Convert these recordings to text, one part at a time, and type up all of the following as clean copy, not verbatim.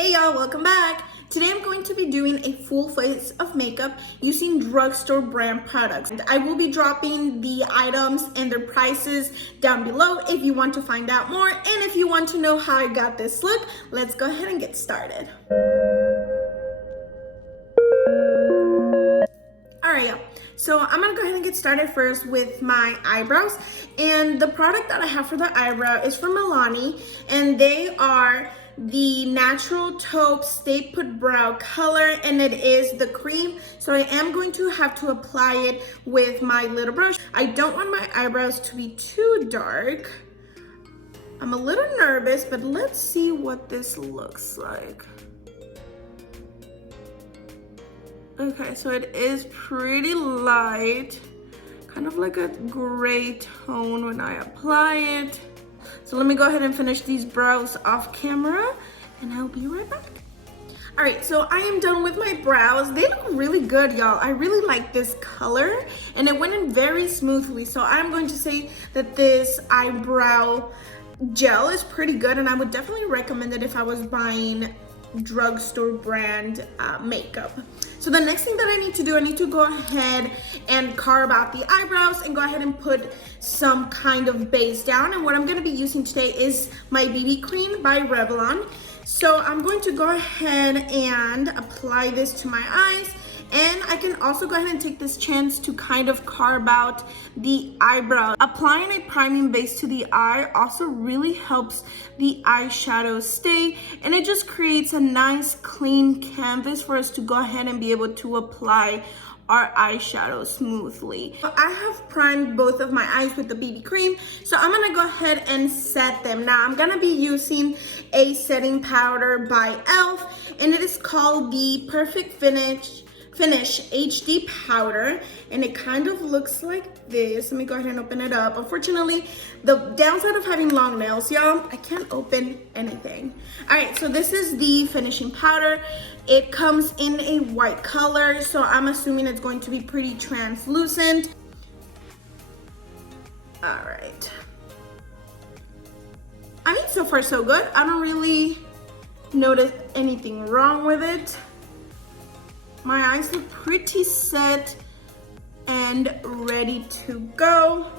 Hey y'all, welcome back. Today I'm going to be doing a full face of makeup using drugstore brand products. I will be dropping the items and their prices down below if you want to find out more, and if you want to know how I got this look, let's go ahead and get started. Alright y'all, so I'm gonna go ahead and get started first with my eyebrows, and the product that I have for the eyebrow is from Milani, and they are the Natural Taupe Stay Put Brow Color, and it is the cream, so I am going to have to apply it with my little brush. I don't want my eyebrows to be too dark. I'm a little nervous, but let's see what this looks like. Okay, so it is pretty light, kind of like a gray tone when I apply it. So let me go ahead and finish these brows off camera and I'll be right back. All right, so I am done with my brows. They look really good, y'all. I really like this color and it went in very smoothly. So I'm going to say that this eyebrow gel is pretty good, and I would definitely recommend it if I was buying drugstore brand makeup. So the next thing that I need to do, I need to go ahead and carve out the eyebrows and go ahead and put some kind of base down. And what I'm going to be using today is my BB cream by Revlon. So I'm going to go ahead and apply this to my eyes. And I can also go ahead and take this chance to kind of carve out the eyebrow. Applying a priming base to the eye also really helps the eyeshadow stay, and it just creates a nice clean canvas for us to go ahead and be able to apply our eyeshadow smoothly. I have primed both of my eyes with the BB cream, so I'm gonna go ahead and set them. Now I'm gonna be using a setting powder by e.l.f, and it is called the Perfect Finish HD powder, and it kind of looks like this. Let me go ahead and open it up. Unfortunately, the downside of having long nails, y'all, I can't open anything. All right, so this is the finishing powder. It comes in a white color, so I'm assuming it's going to be pretty translucent. All right. I mean, so far so good. I don't really notice anything wrong with it. My eyes look pretty set and ready to go.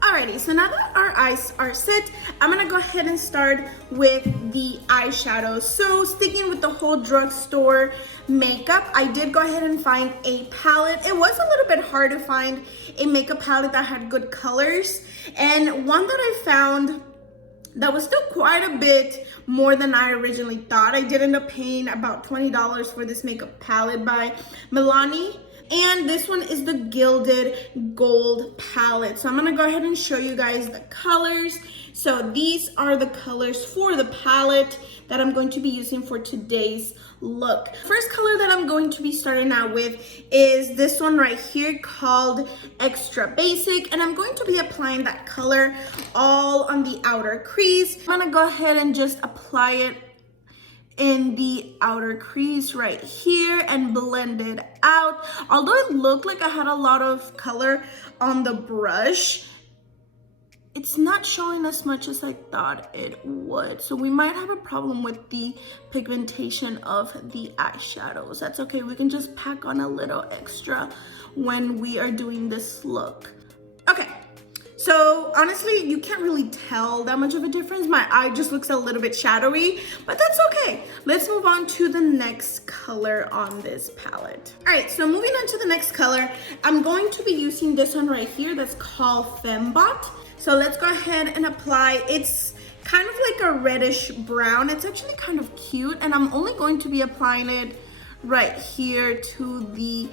Alrighty, so now that our eyes are set, I'm gonna go ahead and start with the eyeshadow. So sticking with the whole drugstore makeup, I did go ahead and find a palette. It was a little bit hard to find a makeup palette that had good colors, and one that I found that was still quite a bit more than I originally thought. I did end up paying about $20 for this makeup palette by Milani. And this one is the Gilded Gold palette. So I'm gonna go ahead and show you guys the colors. So these are the colors for the palette that I'm going to be using for today's look. First color that I'm going to be starting out with is this one right here called Extra Basic, and I'm going to be applying that color all on the outer crease. I'm gonna go ahead and just apply it in the outer crease right here and blend it out. Although it looked like I had a lot of color on the brush, it's not showing as much as I thought it would. So we might have a problem with the pigmentation of the eyeshadows. That's okay, we can just pack on a little extra when we are doing this look. Okay. So honestly, you can't really tell that much of a difference. My eye just looks a little bit shadowy, but that's okay. Let's move on to the next color on this palette. All right, so moving on to the next color, I'm going to be using this one right here that's called Fembot. So let's go ahead and apply. It's kind of like a reddish brown. It's actually kind of cute, and I'm only going to be applying it right here to the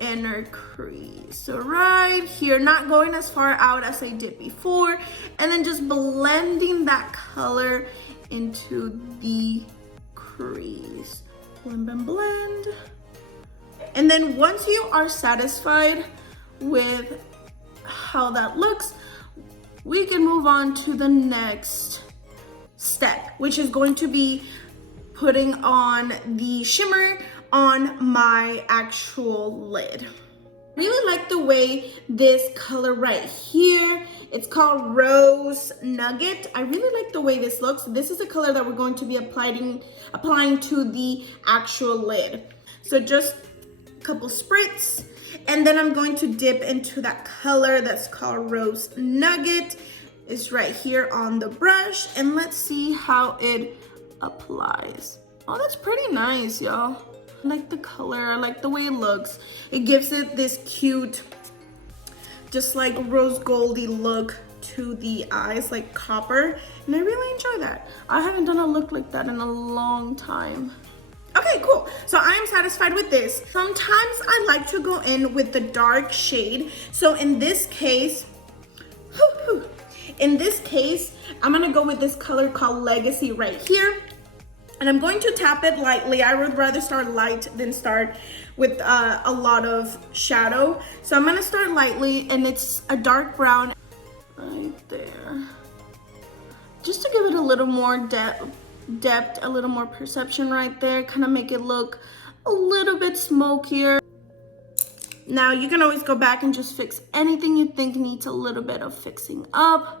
inner crease. So right here, not going as far out as I did before, and then just blending that color into the crease. Blend, blend, blend. And then once you are satisfied with how that looks, we can move on to the next step, which is going to be putting on the shimmer on my actual lid. Really like the way this color right here, it's called Rose Nugget. I really like the way this looks. This is a color that we're going to be applying to the actual lid. So just a couple spritz, and then I'm going to dip into that color that's called Rose Nugget. It's right here on the brush, and let's see how it applies. Oh, that's pretty nice, y'all. I like the color, I like the way it looks. It gives it this cute, just like rose goldy look to the eyes, like copper, and I really enjoy that. I haven't done a look like that in a long time. Okay, cool. So I am satisfied with this. Sometimes I like to go in with the dark shade. So in this case, I'm gonna go with this color called Legacy right here. And I'm going to tap it lightly. I would rather start light than start with a lot of shadow. So I'm gonna start lightly, and it's a dark brown right there. Just to give it a little more depth, a little more perception right there, kind of make it look a little bit smokier. Now you can always go back and just fix anything you think needs a little bit of fixing up.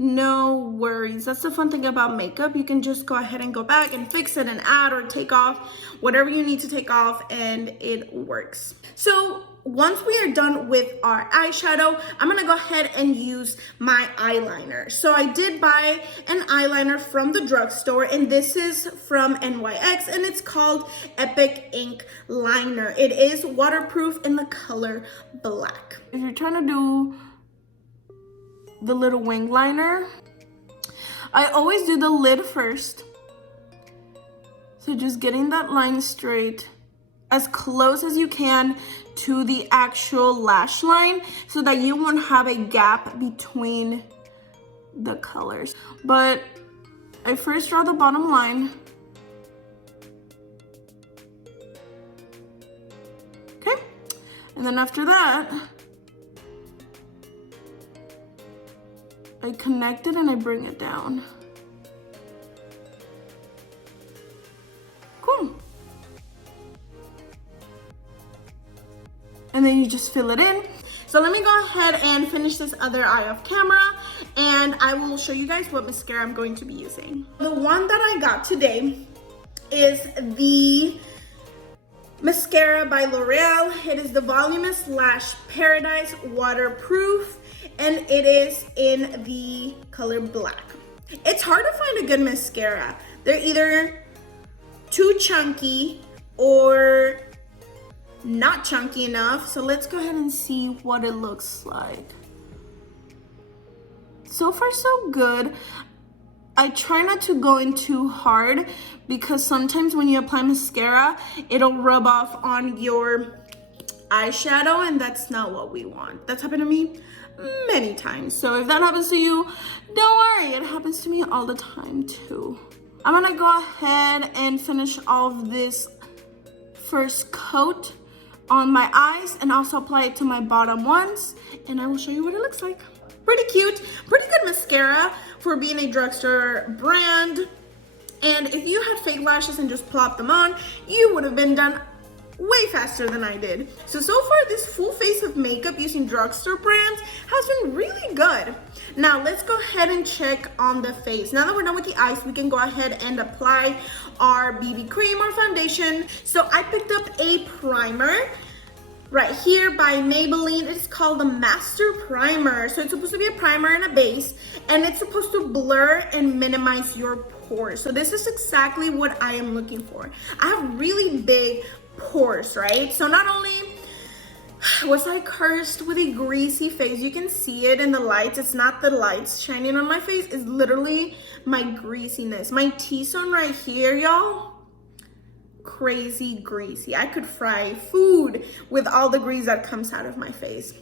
No worries. That's the fun thing about makeup. You can just go ahead and go back and fix it and add or take off whatever you need to take off, and it works. So once we are done with our eyeshadow, I'm gonna go ahead and use my eyeliner. So I did buy an eyeliner from the drugstore, and this is from NYX, and it's called Epic Ink Liner. It is waterproof in the color black. If you're trying to do the little wing liner, I always do the lid first. So just getting that line straight as close as you can to the actual lash line so that you won't have a gap between the colors. But I first draw the bottom line. Okay, and then after that, I connect it and I bring it down. Cool. And then you just fill it in. So let me go ahead and finish this other eye off camera, and I will show you guys what mascara I'm going to be using. The one that I got today is the mascara by L'Oreal. It is the Voluminous Lash Paradise Waterproof, and it is in the color black. It's hard to find a good mascara. They're either too chunky or not chunky enough. So let's go ahead and see what it looks like. So far so good. I try not to go in too hard because sometimes when you apply mascara, it'll rub off on your eyeshadow, and that's not what we want. That's happened to me many times. So if that happens to you, don't worry, it happens to me all the time too. I'm gonna go ahead and finish off this first coat on my eyes and also apply it to my bottom ones, and I will show you what it looks like. Pretty cute, pretty good mascara for being a drugstore brand. And if you had fake lashes and just plopped them on, you would have been done way faster than I did. So far this full face of makeup using drugstore brands has been really good. Now let's go ahead and check on the face. Now that we're done with the eyes, we can go ahead and apply our BB cream or foundation. So I picked up a primer right here by Maybelline. It's called the Master Primer. So it's supposed to be a primer and a base, and it's supposed to blur and minimize your pores. So this is exactly what I am looking for. I have really big pores, right? So not only was I cursed with a greasy face, you can see it in the lights. It's not the lights shining on my face, it's literally my greasiness. My T-zone right here, y'all, crazy greasy. I could fry food with all the grease that comes out of my face.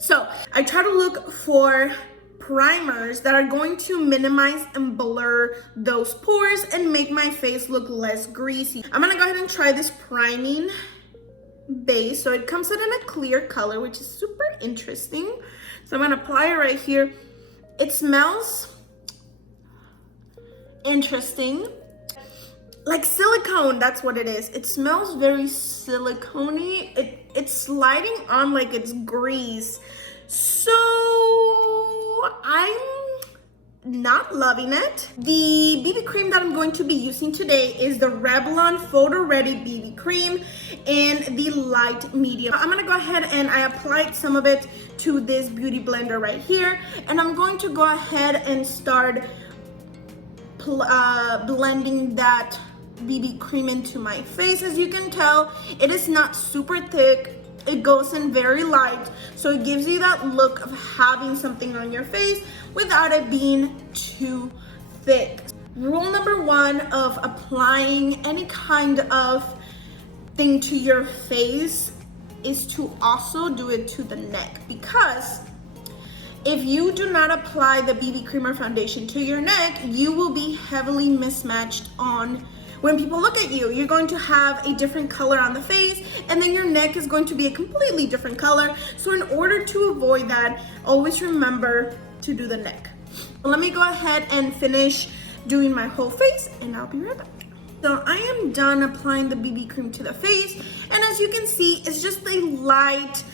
So I try to look for primers that are going to minimize and blur those pores and make my face look less greasy. I'm gonna go ahead and try this priming base. So it comes in a clear color, which is super interesting. So I'm gonna apply it right here. It smells interesting, like silicone. That's what it is. It smells very silicone-y. It it's sliding on like it's grease. So I'm not loving it. The BB cream that I'm going to be using today is the Revlon PhotoReady BB cream in the light medium. I'm gonna go ahead and I applied some of it to this beauty blender right here, and I'm going to go ahead and start blending that BB cream into my face. As you can tell, it is not super thick. It goes in very light, so it gives you that look of having something on your face without it being too thick. Rule number one of applying any kind of thing to your face is to also do it to the neck, because if you do not apply the BB cream or foundation to your neck, you will be heavily mismatched on when people look at you. You're going to have a different color on the face, and then your neck is going to be a completely different color. So in order to avoid that, always remember to do the neck. Let me go ahead and finish doing my whole face, and I'll be right back. So I am done applying the BB cream to the face, and as you can see, it's just a light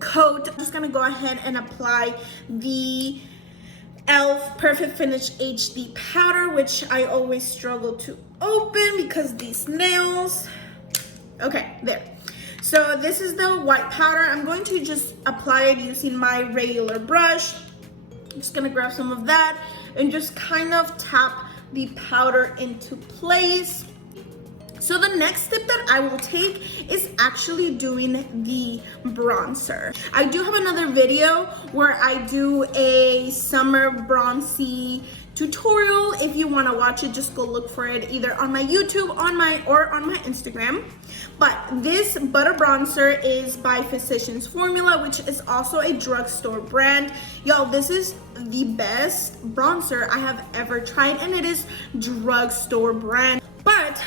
coat. I'm just gonna go ahead and apply the e.l.f. Perfect Finish HD powder, which I always struggle to open because these nails. Okay, there. So this is the white powder. I'm going to just apply it using my regular brush. I'm just gonna grab some of that and just kind of tap the powder into place. So the next step that I will take is actually doing the bronzer. I do have another video where I do a summer bronzy tutorial. If you want to watch it, just go look for it either on my YouTube or on my Instagram. But this butter bronzer is by Physicians Formula, which is also a drugstore brand. Y'all, this is the best bronzer I have ever tried, and it is drugstore brand. But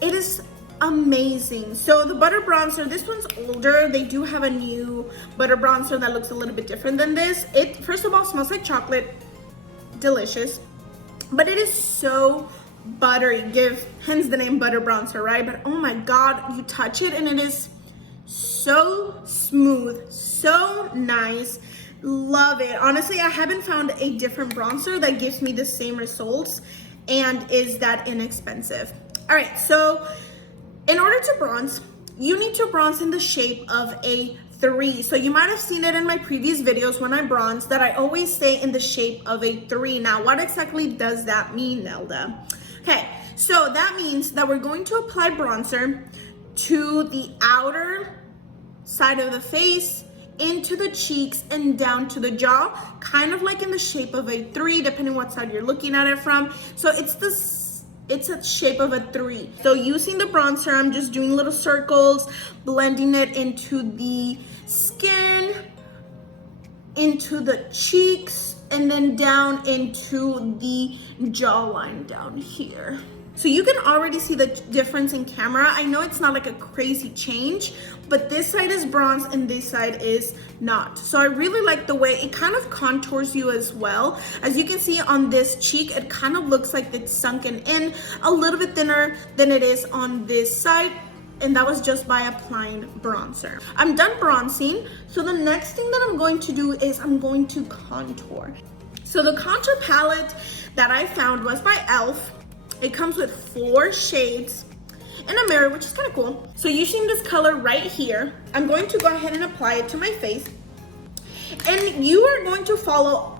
it is amazing. So the butter bronzer, this one's older. They do have a new butter bronzer that looks a little bit different than this. It, first of all, smells like chocolate. Delicious. But it is so buttery. Hence the name butter bronzer, right? But oh my God, you touch it and it is so smooth, so nice. Love it. Honestly, I haven't found a different bronzer that gives me the same results and is that inexpensive. All right, so in order to bronze, you need to bronze in the shape of a 3. So you might have seen it in my previous videos when I bronze that I always stay in the shape of a 3. Now, what exactly does that mean, Nelda? Okay, so that means that we're going to apply bronzer to the outer side of the face, into the cheeks, and down to the jaw, kind of like in the shape of a 3, depending what side you're looking at it from. So it's a shape of a 3. So using the bronzer, I'm just doing little circles, blending it into the skin, into the cheeks, and then down into the jawline down here. So you can already see the difference in camera. I know it's not like a crazy change, but this side is bronze and this side is not. So I really like the way it kind of contours you as well. As you can see on this cheek, it kind of looks like it's sunken in a little bit thinner than it is on this side. And that was just by applying bronzer. I'm done bronzing. So the next thing that I'm going to do is I'm going to contour. So the contour palette that I found was by e.l.f. It comes with 4 shades and a mirror, which is kind of cool. So using this color right here, I'm going to go ahead and apply it to my face. And you are going to follow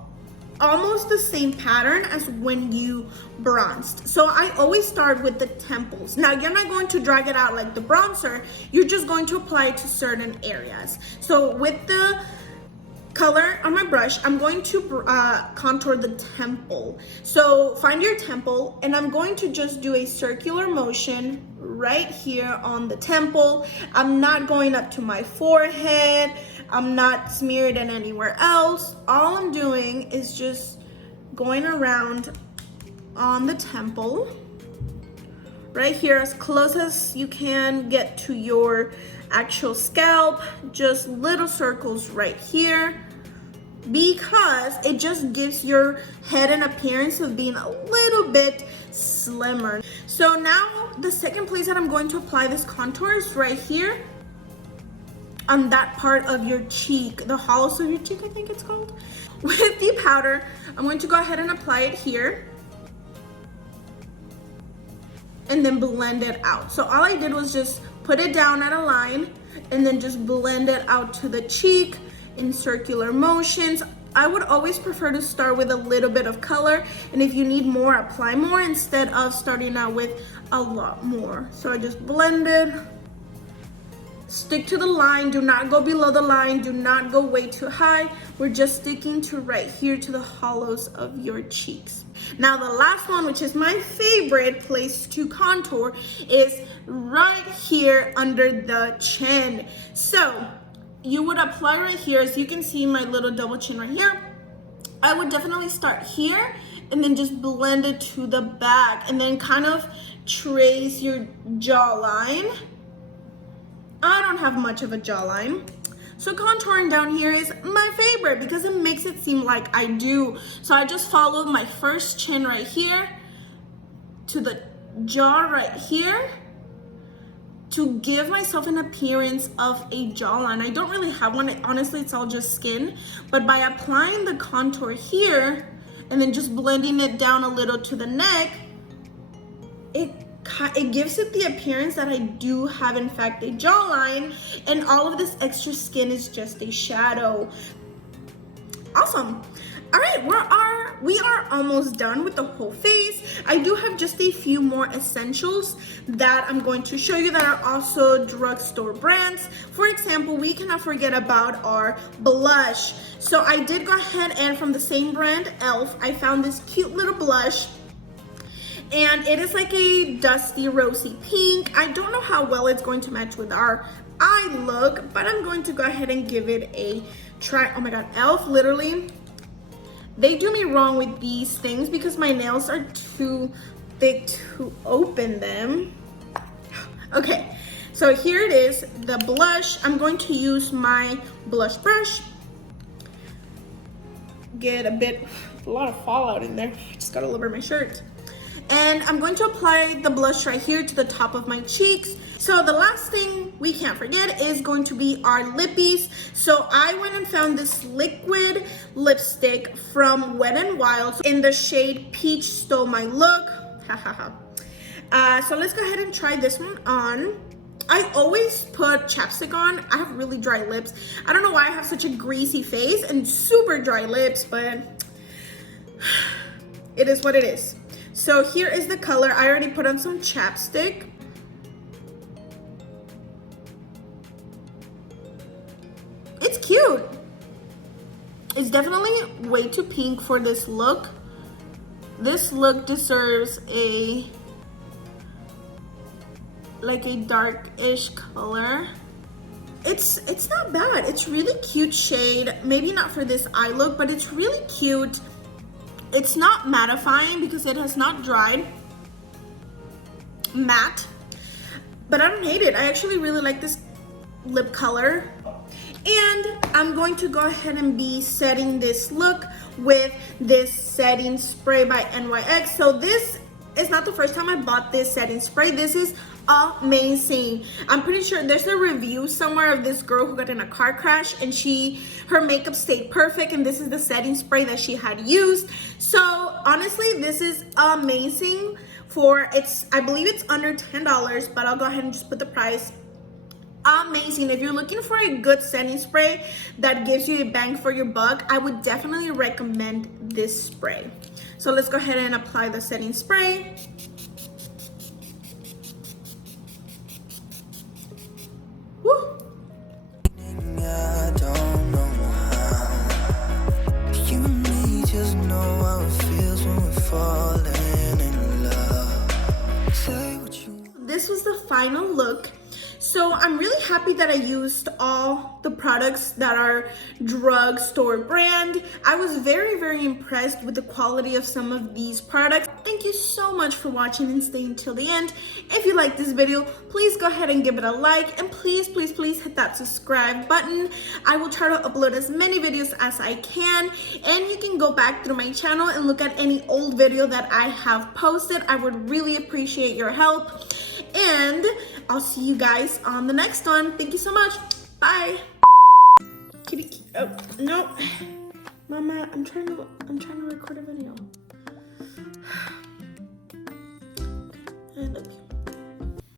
almost the same pattern as when you bronzed. So I always start with the temples. Now you're not going to drag it out like the bronzer, you're just going to apply it to certain areas. So with the color on my brush, I'm going to contour the temple. So find your temple, and I'm going to just do a circular motion right here on the temple. I'm not going up to my forehead. I'm not smearing it anywhere else. All I'm doing is just going around on the temple right here, as close as you can get to your actual scalp. Just little circles right here, because it just gives your head an appearance of being a little bit slimmer. So now the second place that I'm going to apply this contour is right here on that part of your cheek, the hollows of your cheek, I think it's called. With the powder, I'm going to go ahead and apply it here and then blend it out. So all I did was just put it down at a line and then just blend it out to the cheek in circular motions. I would always prefer to start with a little bit of color, and if you need more, apply more instead of starting out with a lot more. So I just blended. Stick to the line, do not go below the line, do not go way too high. We're just sticking to right here to the hollows of your cheeks. Now the last one, which is my favorite place to contour, is right here under the chin. So you would apply right here, as you can see my little double chin right here. I would definitely start here and then just blend it to the back and then kind of trace your jawline. I don't have much of a jawline, so contouring down here is my favorite because it makes it seem like I do. So I just followed my first chin right here to the jaw right here to give myself an appearance of a jawline. I don't really have one, honestly, it's all just skin, but by applying the contour here and then just blending it down a little to the neck, it gives it the appearance that I do have in fact a jawline, and all of this extra skin is just a shadow. Awesome. All right, we are almost done with the whole face. I do have just a few more essentials that I'm going to show you that are also drugstore brands. For example, we cannot forget about our blush. So I did go ahead and from the same brand, e.l.f, I found this cute little blush. And it is like a dusty rosy pink. I don't know how well it's going to match with our eye look, but I'm going to go ahead and give it a try. Oh my god, e.l.f. literally, they do me wrong with these things because my nails are too thick to open them. Okay, so here it is, the blush. I'm going to use my blush brush. Get a lot of fallout in there. I just got all over my shirt. And I'm going to apply the blush right here to the top of my cheeks. So the last thing we can't forget is going to be our lippies. So I went and found this liquid lipstick from WetnWild in the shade Peach Stole My Look. So let's go ahead and try this one on. I always put chapstick on. I have really dry lips. I don't know why I have such a greasy face and super dry lips, but it is what it is. So here is the color. I already put on some chapstick. It's cute. It's definitely way too pink for this look. This look deserves a dark-ish color. It's not bad. It's really cute shade. Maybe not for this eye look, but it's really cute. It's not mattifying because it has not dried. Matte. But I don't hate it. I actually really like this lip color. And I'm going to go ahead and be setting this look with this setting spray by NYX. So this is not the first time I bought this setting spray. This is amazing. I'm pretty sure there's a review somewhere of this girl who got in a car crash and her makeup stayed perfect, and this is the setting spray that she had used. So honestly, this is amazing. I believe it's under $10, but I'll go ahead and just put the price. Amazing. If you're looking for a good setting spray that gives you a bang for your buck, I would definitely recommend this spray. So let's go ahead and apply the setting spray. Woo. This was the final look. So I'm really happy that I used all the products that are drugstore brand. I was very, very impressed with the quality of some of these products. Thank you so much for watching and staying till the end. If you like this video, please go ahead and give it a like, and please, please, please hit that subscribe button. I will try to upload as many videos as I can, and you can go back through my channel and look at any old video that I have posted. I would really appreciate your help, and I'll see you guys on the next one. Thank you so much. Bye. Kitty. Oh no, Mama, I'm trying to record a video. I love you.